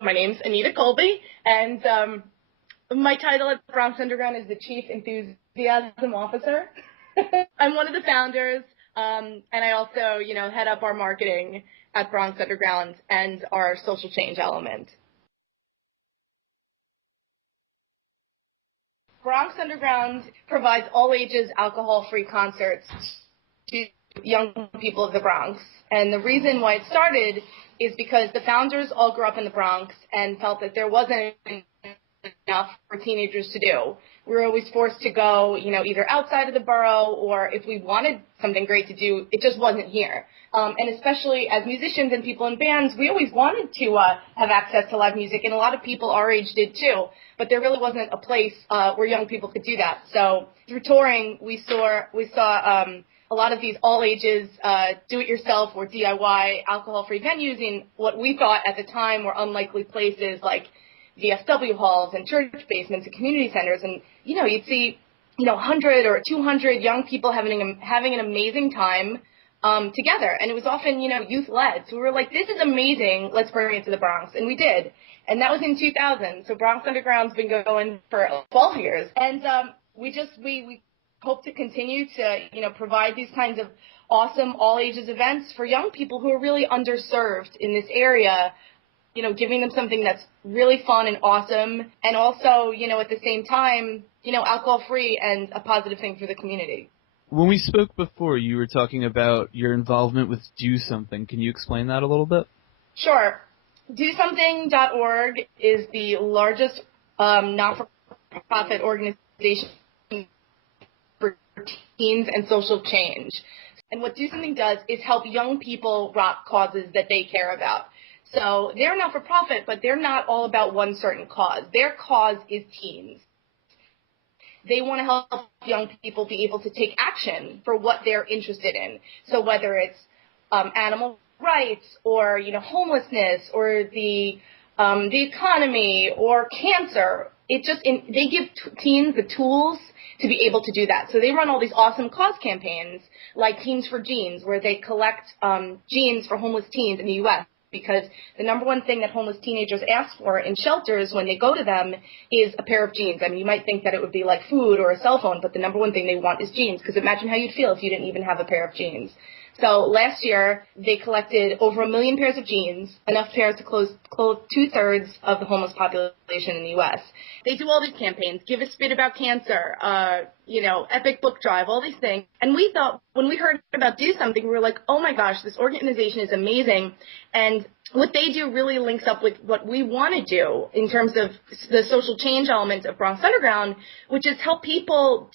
my name's Anita Colby, and my title at Bronx Underground is the Chief Enthusiasm Officer. I'm one of the founders, and I also, head up our marketing at Bronx Underground and our social change element. Bronx Underground provides all ages alcohol-free concerts to young people of the Bronx. And the reason why it started is because the founders all grew up in the Bronx and felt that there wasn't enough for teenagers to do. We were always forced to go, either outside of the borough, or if we wanted something great to do, it just wasn't here. And especially as musicians and people in bands, we always wanted to have access to live music, and a lot of people our age did too. But there really wasn't a place where young people could do that. So through touring, we saw a lot of these all-ages do-it-yourself or DIY alcohol-free venues in what we thought at the time were unlikely places like VFW halls and church basements and community centers. And, you'd see, 100 or 200 young people having an amazing time together. And it was often, youth-led. So we were like, this is amazing. Let's bring it to the Bronx. And we did. And that was in 2000. So Bronx Underground's been going for 12 years. And we hope to continue to, provide these kinds of awesome all-ages events for young people who are really underserved in this area, giving them something that's really fun and awesome, and also, at the same time, alcohol-free and a positive thing for the community. When we spoke before, you were talking about your involvement with Do Something. Can you explain that a little bit? Sure. DoSomething.org is the largest not-for-profit organization for teens and social change. And what Do Something does is help young people rock causes that they care about. So they're not-for-profit, but they're not all about one certain cause. Their cause is teens. They want to help young people be able to take action for what they're interested in. So whether it's animal rights or, homelessness or the economy or cancer, they give teens the tools to be able to do that. So they run all these awesome cause campaigns like Teens for Jeans, where they collect jeans for homeless teens in the U.S. because the number one thing that homeless teenagers ask for in shelters when they go to them is a pair of jeans. I mean, you might think that it would be like food or a cell phone, but the number one thing they want is jeans, because imagine how you'd feel if you didn't even have a pair of jeans. So last year, they collected over 1 million pairs of jeans, enough pairs to clothe 2/3 of the homeless population in the U.S. They do all these campaigns, Give a Spit About Cancer, Epic Book Drive, all these things. And we thought, when we heard about Do Something, we were like, oh my gosh, this organization is amazing. And what they do really links up with what we want to do in terms of the social change element of Bronx Underground, which is help people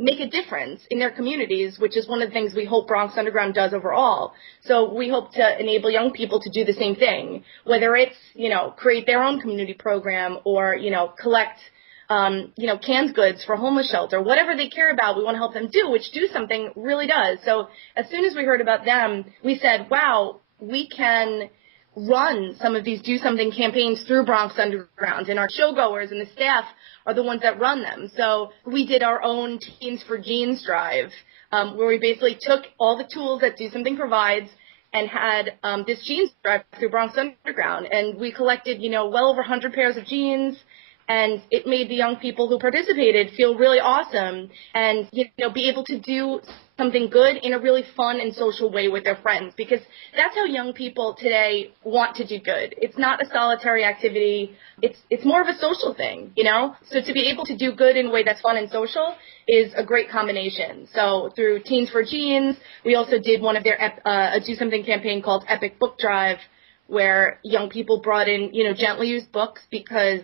make a difference in their communities, which is one of the things we hope Bronx Underground does overall. So we hope to enable young people to do the same thing, whether it's, create their own community program or, collect canned goods for homeless shelter, whatever they care about, we want to help them do, which Do Something really does. So as soon as we heard about them, we said, wow, we can run some of these Do Something campaigns through Bronx Underground, and our showgoers and the staff are the ones that run them. So we did our own Teens for Jeans drive, where we basically took all the tools that Do Something provides and had this jeans drive through Bronx Underground. And we collected, well over 100 pairs of jeans, and it made the young people who participated feel really awesome and, be able to do something good in a really fun and social way with their friends, because that's how young people today want to do good. It's not a solitary activity. It's more of a social thing, So to be able to do good in a way that's fun and social is a great combination. So through Teens for Jeans, we also did one of their a Do Something campaign called Epic Book Drive, where young people brought in, gently used books, because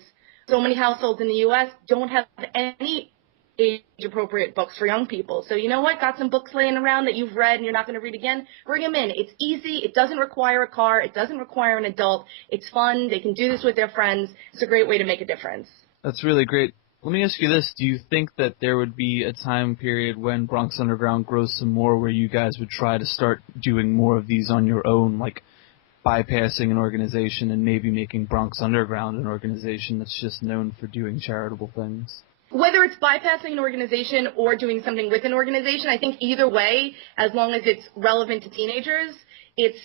so many households in the U.S. don't have any age-appropriate books for young people. So you know what? Got some books laying around that you've read and you're not going to read again? Bring them in. It's easy. It doesn't require a car. It doesn't require an adult. It's fun. They can do this with their friends. It's a great way to make a difference. That's really great. Let me ask you this. Do you think that there would be a time period when Bronx Underground grows some more where you guys would try to start doing more of these on your own, like bypassing an organization and maybe making Bronx Underground an organization that's just known for doing charitable things? Whether it's bypassing an organization or doing something with an organization, I think either way, as long as it's relevant to teenagers, it's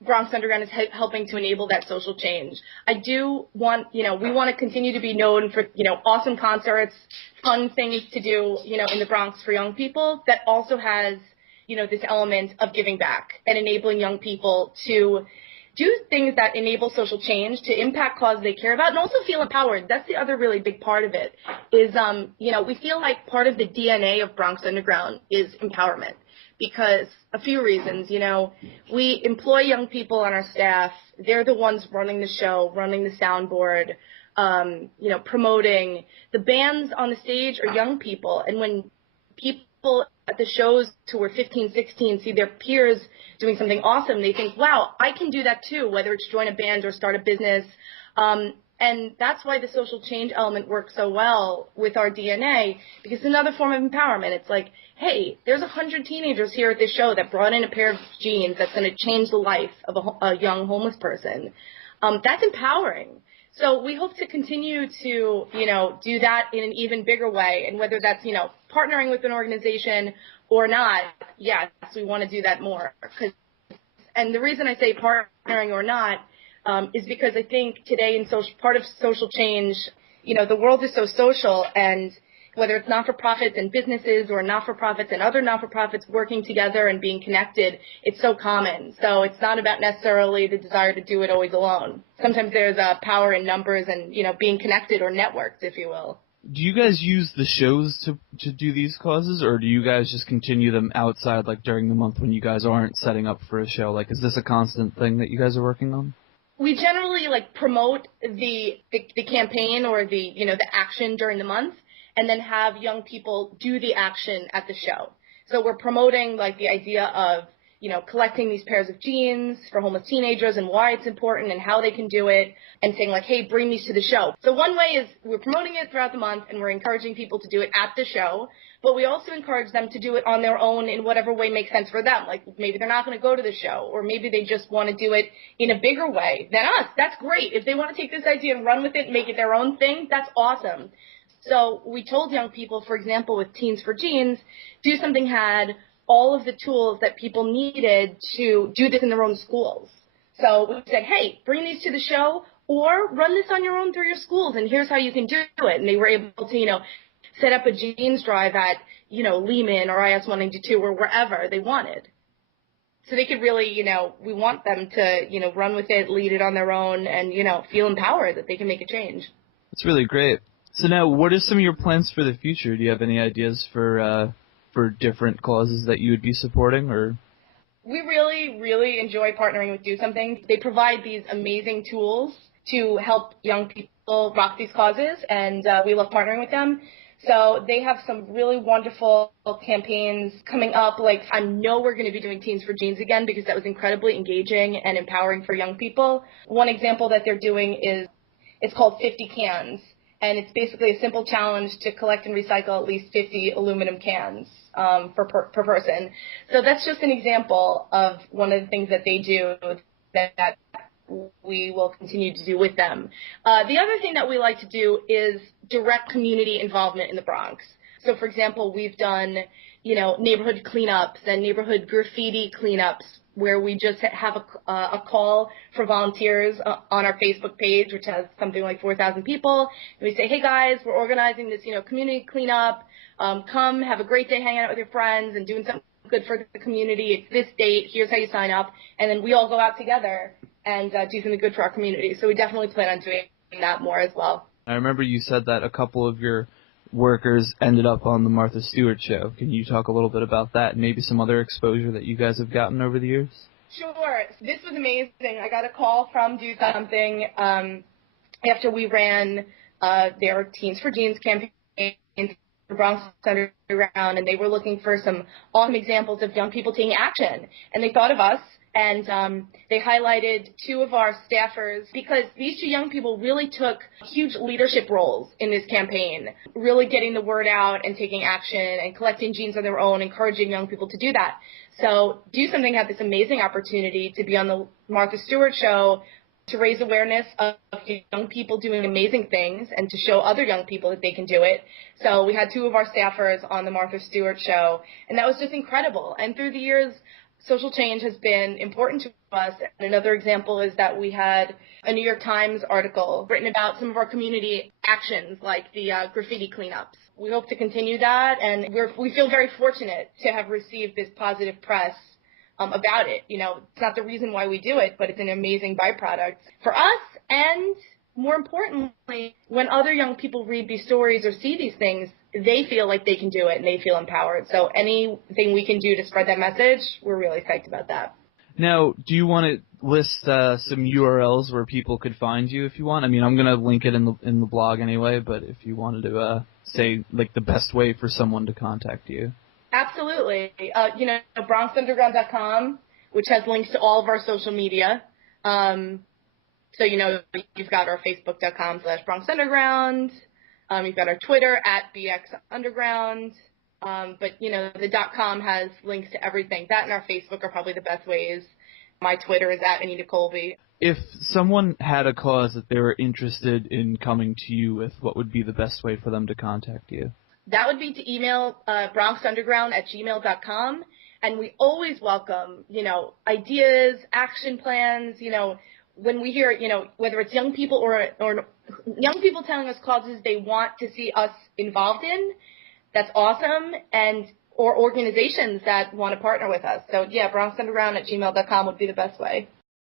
Bronx Underground is helping to enable that social change. I do want, we want to continue to be known for, awesome concerts, fun things to do, in the Bronx for young people that also has, this element of giving back and enabling young people to do things that enable social change, to impact causes they care about, and also feel empowered. That's the other really big part of it is, we feel like part of the DNA of Bronx Underground is empowerment because a few reasons, we employ young people on our staff. They're the ones running the show, running the soundboard, promoting. The bands on the stage are young people, and when people at the shows who are 15, 16 see their peers doing something awesome, they think, wow, I can do that too, whether it's join a band or start a business. And that's why the social change element works so well with our DNA, because it's another form of empowerment. It's like, hey, there's 100 teenagers here at this show that brought in a pair of jeans that's going to change the life of a young homeless person. That's empowering. So we hope to continue to, do that in an even bigger way. And whether that's, partnering with an organization or not, yes, we want to do that more. And the reason I say partnering or not is because I think today in part of social change, the world is so social, and whether it's not-for-profits and businesses or not-for-profits and other not-for-profits working together and being connected, it's so common. So it's not about necessarily the desire to do it always alone. Sometimes there's a power in numbers and, being connected or networked, if you will. Do you guys use the shows to do these causes, or do you guys just continue them outside, like during the month when you guys aren't setting up for a show? Like, is this a constant thing that you guys are working on? We generally promote the campaign or the action during the month, and then have young people do the action at the show. So we're promoting the idea of, collecting these pairs of jeans for homeless teenagers and why it's important and how they can do it, and saying hey, bring these to the show. So one way is we're promoting it throughout the month and we're encouraging people to do it at the show, but we also encourage them to do it on their own in whatever way makes sense for them. Like maybe they're not going to go to the show, or maybe they just want to do it in a bigger way than us. That's great. If they want to take this idea and run with it and make it their own thing, that's awesome. So we told young people, for example, with Teens for Jeans, Do Something had all of the tools that people needed to do this in their own schools. So we said, hey, bring these to the show or run this on your own through your schools, and here's how you can do it. And they were able to, set up a jeans drive at, Lehman or IS 192 or wherever they wanted. So they could really, we want them to, run with it, lead it on their own, and, feel empowered that they can make a change. That's really great. So now, what are some of your plans for the future? Do you have any ideas for different causes that you would be supporting, or? We really, really enjoy partnering with Do Something. They provide these amazing tools to help young people rock these causes, and we love partnering with them. So they have some really wonderful campaigns coming up. I know we're going to be doing Teens for Jeans again because that was incredibly engaging and empowering for young people. One example that they're doing is it's called 50 Cans. And it's basically a simple challenge to collect and recycle at least 50 aluminum cans per person. So that's just an example of one of the things that they do that we will continue to do with them. The other thing that we like to do is direct community involvement in the Bronx. So, for example, we've done, neighborhood cleanups and neighborhood graffiti cleanups where we just have a call for volunteers on our Facebook page, which has something like 4,000 people. And we say, hey, guys, we're organizing this, community cleanup. Come, have a great day hanging out with your friends and doing something good for the community. It's this date. Here's how you sign up. And then we all go out together and do something good for our community. So we definitely plan on doing that more as well. I remember you said that a couple of your workers ended up on the Martha Stewart show. Can you talk a little bit about that and maybe some other exposure that you guys have gotten over the years? Sure. This was amazing. I got a call from Do Something after we ran their Teens for Jeans campaign in the Bronx Underground, and they were looking for some awesome examples of young people taking action. And they thought of us, and they highlighted two of our staffers because these two young people really took huge leadership roles in this campaign, really getting the word out and taking action and collecting jeans on their own, encouraging young people to do that. So Do Something had this amazing opportunity to be on the Martha Stewart show to raise awareness of young people doing amazing things and to show other young people that they can do it. So we had two of our staffers on the Martha Stewart show, and that was just incredible. And through the years, social change has been important to us. And another example is that we had a New York Times article written about some of our community actions, like the graffiti cleanups. We hope to continue that, and we feel very fortunate to have received this positive press about it. You know, it's not the reason why we do it, but it's an amazing byproduct for us. And more importantly, when other young people read these stories or see these things, they feel like they can do it and they feel empowered. So anything we can do to spread that message, we're really psyched about that. Now, do you want to list some URLs where people could find you if you want? I mean, I'm going to link it in the blog anyway, but if you wanted to say like the best way for someone to contact you. Absolutely. BronxUnderground.com, which has links to all of our social media. So, you've got our Facebook.com/BronxUnderground. You've got our Twitter @BXUnderground. But, the .com has links to everything. That and our Facebook are probably the best ways. My Twitter is @Anita Colby. If someone had a cause that they were interested in coming to you with, what would be the best way for them to contact you? That would be to email BronxUnderground@gmail.com. And we always welcome, ideas, action plans, when we hear, whether it's young people or young people telling us causes they want to see us involved in, that's awesome, or organizations that want to partner with us. So, yeah, BronxUnderground@gmail.com would be the best way.